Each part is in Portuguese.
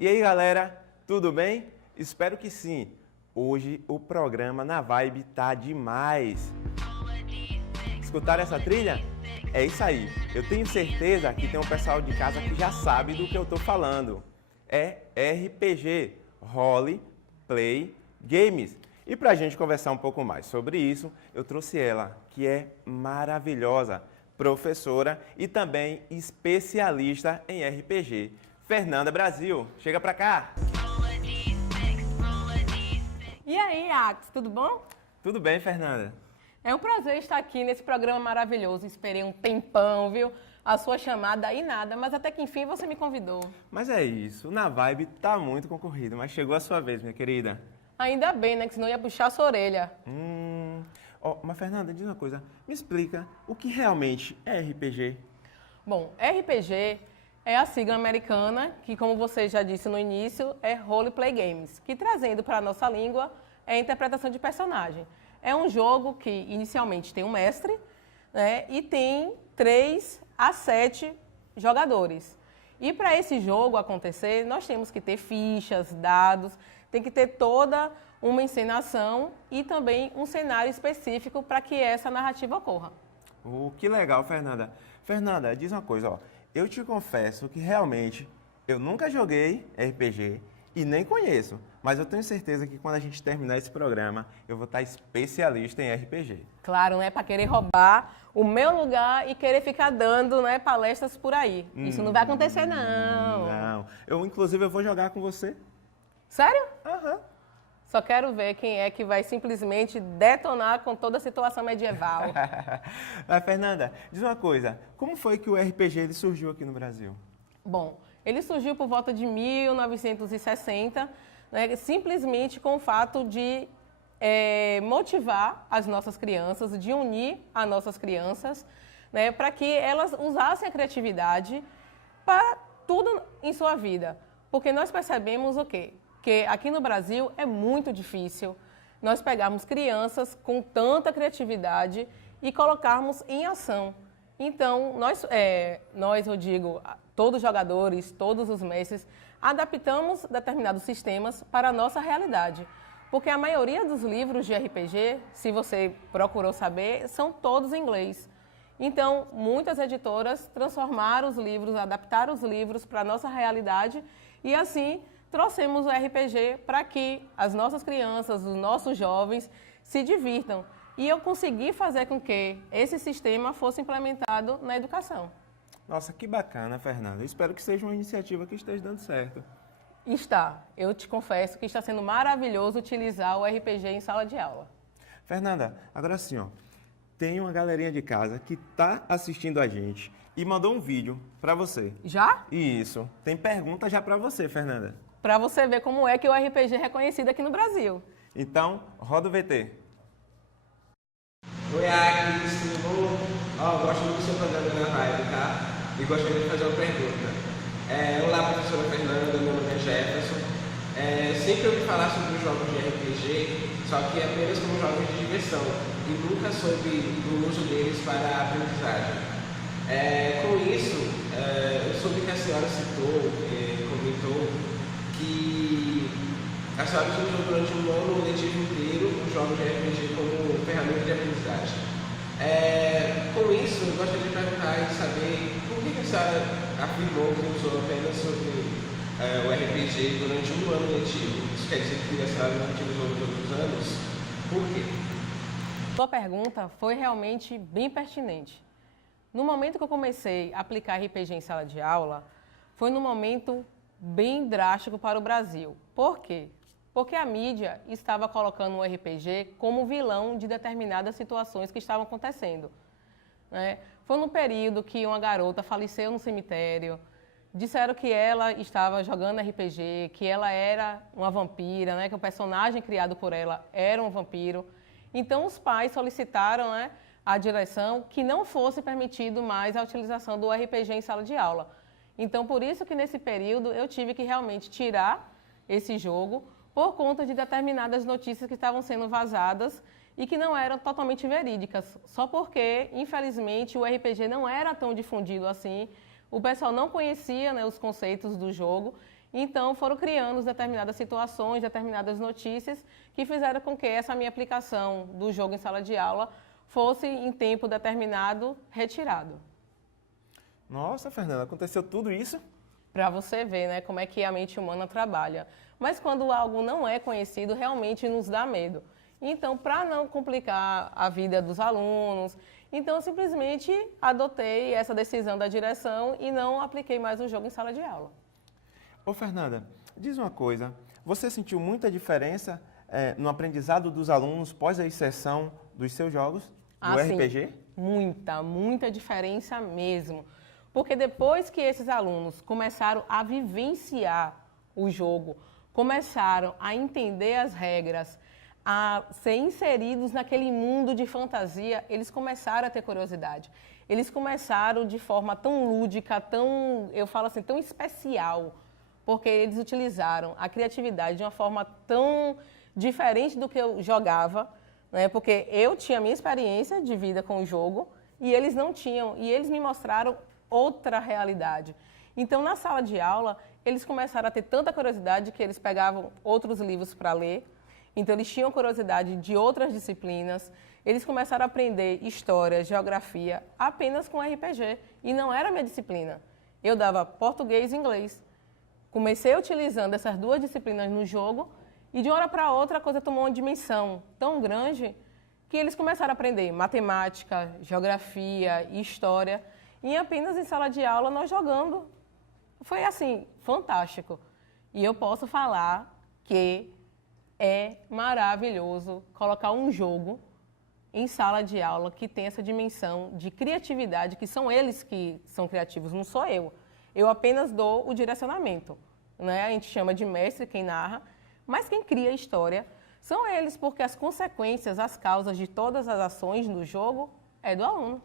E aí, galera, tudo bem? Espero que sim. Hoje o programa na vibe tá demais. Escutaram essa trilha? É isso aí. Eu tenho certeza que tem um pessoal de casa que já sabe do que eu tô falando. É RPG, Role Play Games. E pra gente conversar um pouco mais sobre isso, eu trouxe ela, que é maravilhosa, professora e também especialista em RPG. Fernanda Brasil, chega pra cá. E aí, Ax, tudo bom? Tudo bem, Fernanda? É um prazer estar aqui nesse programa maravilhoso. Esperei um tempão, viu? A sua chamada e nada, mas até que enfim você me convidou. Mas é isso, na vibe tá muito concorrido, mas chegou a sua vez, minha querida. Ainda bem, né? Que senão ia puxar a sua orelha. Mas Fernanda, diz uma coisa, me explica o que realmente é RPG? Bom, RPG é a sigla americana, que como você já disse no início, é Role Play Games, que trazendo para a nossa língua é a interpretação de personagem. É um jogo que inicialmente tem um mestre, né, e tem 3 a 7 jogadores. E para esse jogo acontecer, nós temos que ter fichas, dados, tem que ter toda uma encenação e também um cenário específico para que essa narrativa ocorra. Que legal, Fernanda. Fernanda, diz uma coisa, ó. Eu te confesso que realmente eu nunca joguei RPG e nem conheço, mas eu tenho certeza que quando a gente terminar esse programa, eu vou estar especialista em RPG. Claro, não é para querer roubar o meu lugar e querer ficar dando, né, palestras por aí. Isso não vai acontecer, não. Não. Inclusive, eu vou jogar com você. Sério? Aham. Só quero ver quem é que vai simplesmente detonar com toda a situação medieval. Mas, Fernanda, diz uma coisa, como foi que o RPG ele surgiu aqui no Brasil? Bom, ele surgiu por volta de 1960, né, simplesmente com o fato de motivar as nossas crianças, de unir as nossas crianças, né, para que elas usassem a criatividade para tudo em sua vida. Porque nós percebemos o quê? Que aqui no Brasil é muito difícil nós pegarmos crianças com tanta criatividade e colocarmos em ação. Então, eu digo, todos os jogadores, todos os mestres, adaptamos determinados sistemas para a nossa realidade. Porque a maioria dos livros de RPG, se você procurou saber, são todos em inglês. Então, muitas editoras transformaram os livros, adaptaram os livros para a nossa realidade e assim trouxemos o RPG para que as nossas crianças, os nossos jovens se divirtam. E eu consegui fazer com que esse sistema fosse implementado na educação. Nossa, que bacana, Fernanda. Eu espero que seja uma iniciativa que esteja dando certo. Está. Eu te confesso que está sendo maravilhoso utilizar o RPG em sala de aula. Fernanda, agora sim, ó, tem uma galerinha de casa que está assistindo a gente e mandou um vídeo para você. Já? Isso. Tem pergunta já para você, Fernanda. Para você ver como é que o RPG é reconhecido aqui no Brasil. Então, roda o VT. Oi, Agnes, tudo bom? Gosto muito do seu programa na Vibe, tá? E gostaria de fazer uma pergunta. Olá, professora Fernanda, meu nome é Jefferson. Sempre ouvi falar sobre os jogos de RPG, só que apenas como jogos de diversão, e nunca soube do uso deles para a aprendizagem. Com isso, eu soube que a senhora comentou que a senhora utilizou durante um ano letivo inteiro os jogos de RPG como ferramenta de aprendizagem. Com isso, eu gostaria de perguntar e saber por que a senhora afirmou que usou apenas sobre o RPG durante um ano letivo. Isso quer dizer que a senhora não utilizou todos os anos? Por quê? Sua pergunta foi realmente bem pertinente. No momento que eu comecei a aplicar RPG em sala de aula, foi num momento bem drástico para o Brasil. Por quê? Porque a mídia estava colocando o RPG como vilão de determinadas situações que estavam acontecendo, né? Foi num período que uma garota faleceu no cemitério, disseram que ela estava jogando RPG, que ela era uma vampira, né? Que o personagem criado por ela era um vampiro. Então os pais solicitaram, né, à direção que não fosse permitido mais a utilização do RPG em sala de aula. Então, por isso que nesse período eu tive que realmente tirar esse jogo por conta de determinadas notícias que estavam sendo vazadas e que não eram totalmente verídicas, só porque, infelizmente, o RPG não era tão difundido assim, o pessoal não conhecia, né, os conceitos do jogo Então, foram criando determinadas situações, determinadas notícias que fizeram com que essa minha aplicação do jogo em sala de aula fosse, em tempo determinado, retirado. Nossa, Fernanda, aconteceu tudo isso? Para você ver, né, como é que a mente humana trabalha. Mas quando algo não é conhecido, realmente nos dá medo. Então, para não complicar a vida dos alunos, então eu simplesmente adotei essa decisão da direção e não apliquei mais o jogo em sala de aula. Ô, Fernanda, diz uma coisa, você sentiu muita diferença no aprendizado dos alunos pós a inserção dos seus jogos, do RPG? Sim, muita diferença mesmo. Porque depois que esses alunos começaram a vivenciar o jogo, começaram a entender as regras, a ser inseridos naquele mundo de fantasia, eles começaram a ter curiosidade. Eles começaram de forma tão lúdica, eu falo assim, tão especial, porque eles utilizaram a criatividade de uma forma tão diferente do que eu jogava, né? Porque eu tinha a minha experiência de vida com o jogo e eles não tinham, e eles me mostraram outra realidade. Então, na sala de aula, eles começaram a ter tanta curiosidade que eles pegavam outros livros para ler, então eles tinham curiosidade de outras disciplinas, eles começaram a aprender história, geografia, apenas com RPG, e não era a minha disciplina. Eu dava português e inglês. Comecei utilizando essas duas disciplinas no jogo, e de uma hora para outra a coisa tomou uma dimensão tão grande que eles começaram a aprender matemática, geografia e história, e apenas em sala de aula nós jogando. Foi assim, fantástico. E eu posso falar que é maravilhoso colocar um jogo em sala de aula que tem essa dimensão de criatividade, que são eles que são criativos, não sou eu. Eu apenas dou o direcionamento, né? A gente chama de mestre quem narra, mas quem cria a história são eles, porque as consequências, as causas de todas as ações do jogo é do aluno.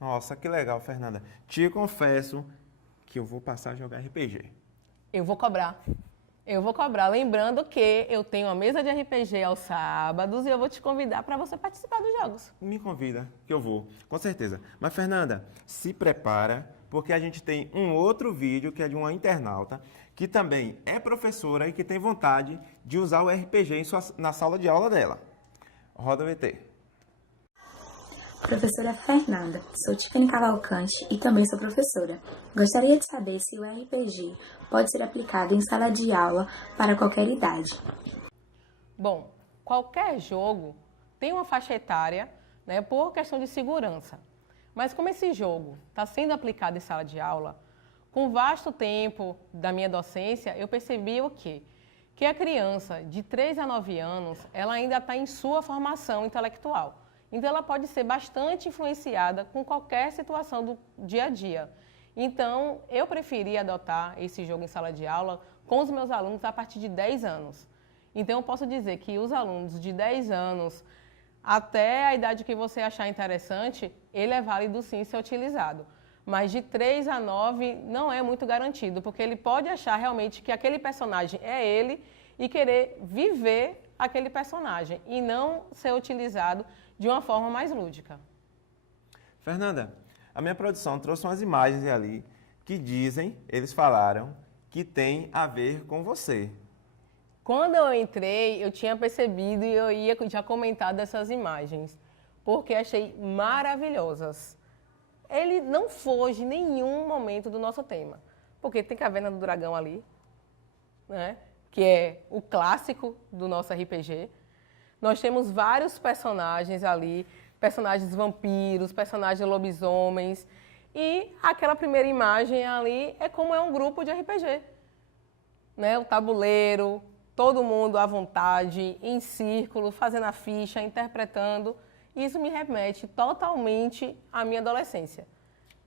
Nossa, que legal, Fernanda. Te confesso que eu vou passar a jogar RPG. Eu vou cobrar. Lembrando que eu tenho a mesa de RPG aos sábados e eu vou te convidar para você participar dos jogos. Me convida, que eu vou, com certeza. Mas, Fernanda, se prepara, porque a gente tem um outro vídeo que é de uma internauta que também é professora e que tem vontade de usar o RPG na sala de aula dela. Roda o VT. Professora Fernanda, sou Tiffany Cavalcante e também sou professora. Gostaria de saber se o RPG pode ser aplicado em sala de aula para qualquer idade. Bom, qualquer jogo tem uma faixa etária, né, por questão de segurança. Mas como esse jogo está sendo aplicado em sala de aula, com vasto tempo da minha docência, eu percebi o quê? Que a criança de 3 a 9 anos, ela ainda está em sua formação intelectual. Então, ela pode ser bastante influenciada com qualquer situação do dia a dia. Então, eu preferi adotar esse jogo em sala de aula com os meus alunos a partir de 10 anos. Então, eu posso dizer que os alunos de 10 anos até a idade que você achar interessante, ele é válido sim ser utilizado. Mas de 3 a 9 não é muito garantido, porque ele pode achar realmente que aquele personagem é ele e querer viver aquele personagem e não ser utilizado de uma forma mais lúdica. Fernanda, a minha produção trouxe umas imagens ali que eles falaram, que tem a ver com você. Quando eu entrei, eu tinha percebido e eu ia já comentar dessas imagens, porque achei maravilhosas. Ele não foge em nenhum momento do nosso tema, porque tem Caverna do Dragão ali, né? Que é o clássico do nosso RPG. Nós temos vários personagens ali, personagens vampiros, personagens lobisomens, e aquela primeira imagem ali é como é um grupo de RPG, né? O tabuleiro, todo mundo à vontade, em círculo, fazendo a ficha, interpretando. Isso me remete totalmente à minha adolescência.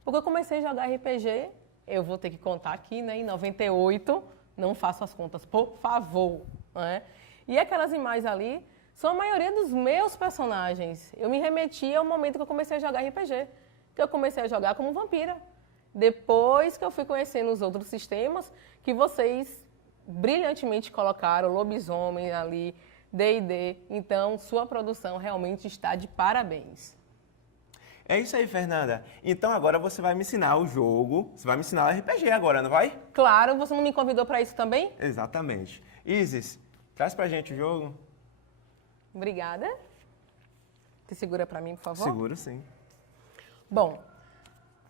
Porque eu comecei a jogar RPG, eu vou ter que contar aqui, né? Em 98, não faço as contas, por favor. Né? E aquelas imagens ali são a maioria dos meus personagens. Eu me remeti ao momento que eu comecei a jogar RPG, que eu comecei a jogar como vampira. Depois que eu fui conhecendo os outros sistemas, que vocês brilhantemente colocaram lobisomem ali, D&D. Então, sua produção realmente está de parabéns. É isso aí, Fernanda. Então agora você vai me ensinar o jogo, você vai me ensinar o RPG agora, não vai? Claro, você não me convidou para isso também? Exatamente. Isis, traz pra gente o jogo. Obrigada. Você segura para mim, por favor? Seguro, sim. Bom,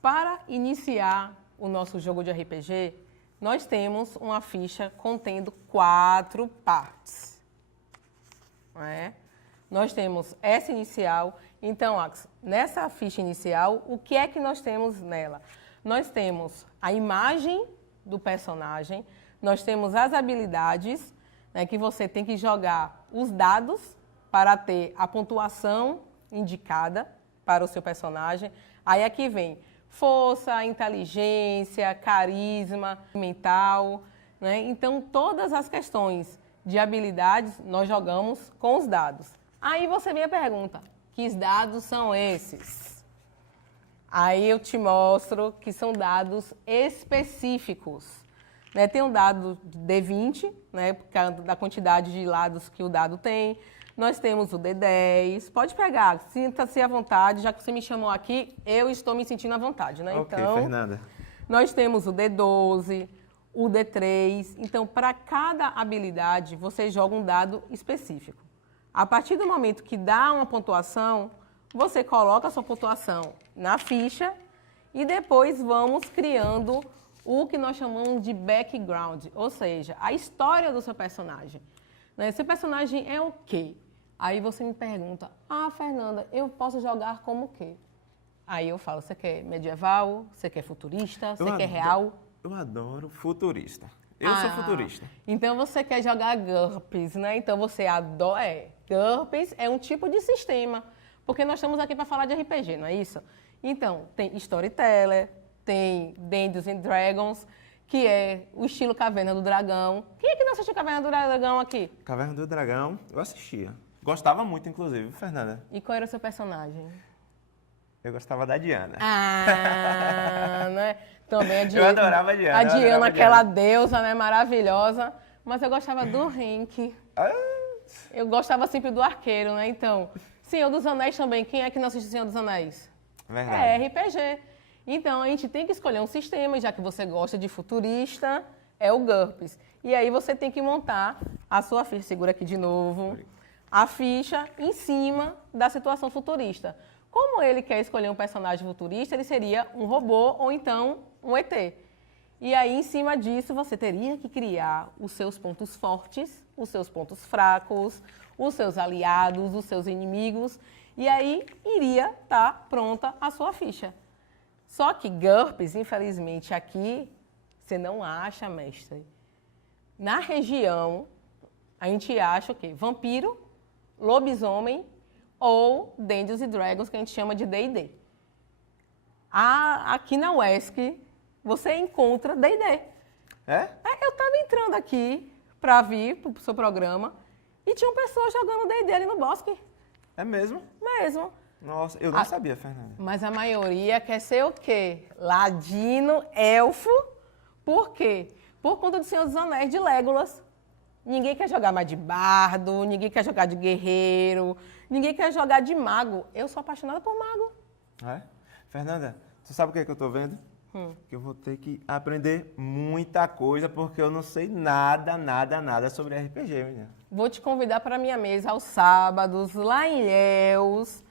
para iniciar o nosso jogo de RPG, nós temos uma ficha contendo 4 partes. Não é? Nós temos essa inicial. Então, Axel, nessa ficha inicial, o que é que nós temos nela? Nós temos a imagem do personagem, nós temos as habilidades, né, que você tem que jogar os dados para ter a pontuação indicada para o seu personagem. Aí aqui vem força, inteligência, carisma, mental, né? Então, todas as questões de habilidades nós jogamos com os dados. Aí você vem a pergunta, que dados são esses? Aí eu te mostro que são dados específicos. Né? Tem um dado de D20, né, por causa da quantidade de lados que o dado tem. Nós temos o D10. Pode pegar, sinta-se à vontade, já que você me chamou aqui, eu estou me sentindo à vontade, né? Ok, então, Fernanda. nós temos o D12, o D3. Então, para cada habilidade, você joga um dado específico. A partir do momento que dá uma pontuação, você coloca a sua pontuação na ficha e depois vamos criando o que nós chamamos de background, ou seja, a história do seu personagem. Né? Seu personagem é o quê? Aí você me pergunta, Fernanda, eu posso jogar como o quê? Aí eu falo, você quer medieval, você quer futurista, você quer real? Eu adoro futurista. Eu sou futurista. Então você quer jogar GURPS, né? Então você adora... GURPS é um tipo de sistema, porque nós estamos aqui para falar de RPG, não é isso? Então, tem Storyteller, tem Dungeons and Dragons, que é o estilo Caverna do Dragão. Quem é que não assistiu Caverna do Dragão aqui? Caverna do Dragão, eu assistia. Gostava muito, inclusive, Fernanda. E qual era o seu personagem? Eu gostava da Diana. Né? Também a Eu adorava a Diana. A Diana, aquela deusa, né, maravilhosa. Mas eu gostava do Henk. Eu gostava sempre do arqueiro, né? Então, Senhor dos Anéis também. Quem é que não assiste Senhor dos Anéis? Verdade. É RPG. Então, a gente tem que escolher um sistema, já que você gosta de futurista, é o GURPS. E aí você tem que montar a sua ficha, segura aqui de novo, a ficha em cima da situação futurista. Como ele quer escolher um personagem futurista, ele seria um robô ou então um ET. E aí, em cima disso, você teria que criar os seus pontos fortes, os seus pontos fracos, os seus aliados, os seus inimigos. E aí, iria estar pronta a sua ficha. Só que GURPS, infelizmente, aqui, você não acha, mestre. Na região, a gente acha o quê? Vampiro, lobisomem ou Dungeons and Dragons, que a gente chama de D&D. Aqui na UESC, você encontra D&D. É? Eu estava entrando aqui para vir para o seu programa e tinham pessoas jogando D&D ali no bosque. É mesmo? Mesmo. Nossa, eu não sabia, Fernanda. Mas a maioria quer ser o quê? Ladino, elfo. Por quê? Por conta do Senhor dos Anéis, de Legolas. Ninguém quer jogar mais de bardo, ninguém quer jogar de guerreiro, ninguém quer jogar de mago. Eu sou apaixonada por mago. É? Fernanda, tu sabe o que é que eu tô vendo? Que eu vou ter que aprender muita coisa, porque eu não sei nada sobre RPG, menina. Vou te convidar para a minha mesa aos sábados, lá em Ilhéus,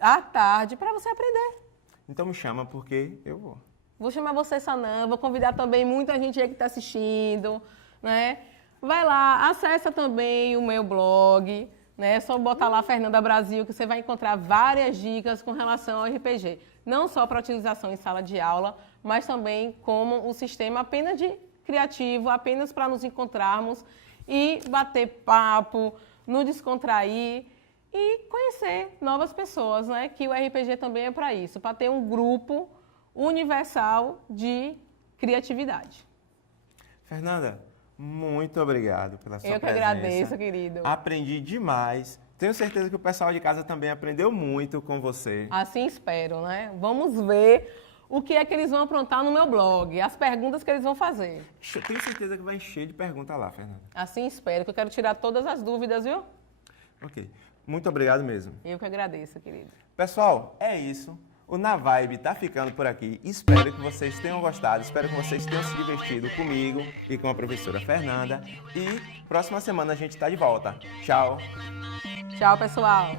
à tarde, para você aprender. Então me chama, porque eu vou. Vou chamar você, Sanã, vou convidar também muita gente aí que está assistindo, né? Vai lá, acessa também o meu blog, né? É só botar lá Fernanda Brasil, que você vai encontrar várias dicas com relação ao RPG. Não só para utilização em sala de aula, mas também como um sistema apenas de criativo, apenas para nos encontrarmos e bater papo, nos descontrair e conhecer novas pessoas, né? Que o RPG também é para isso, para ter um grupo universal de criatividade. Fernanda, muito obrigado pela sua presença. Eu que agradeço, querido. Aprendi demais. Tenho certeza que o pessoal de casa também aprendeu muito com você. Assim espero, né? Vamos ver o que é que eles vão aprontar no meu blog, as perguntas que eles vão fazer. Eu tenho certeza que vai encher de perguntas lá, Fernanda. Assim espero, que eu quero tirar todas as dúvidas, viu? Ok. Muito obrigado mesmo. Eu que agradeço, querido. Pessoal, é isso. O Na Vibe tá ficando por aqui. Espero que vocês tenham gostado, espero que vocês tenham se divertido comigo e com a professora Fernanda. E próxima semana a gente tá de volta. Tchau! Tchau, pessoal.